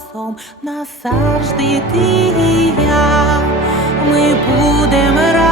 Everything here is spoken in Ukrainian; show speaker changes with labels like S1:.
S1: разом назавжди ти і я. Ми будемо разом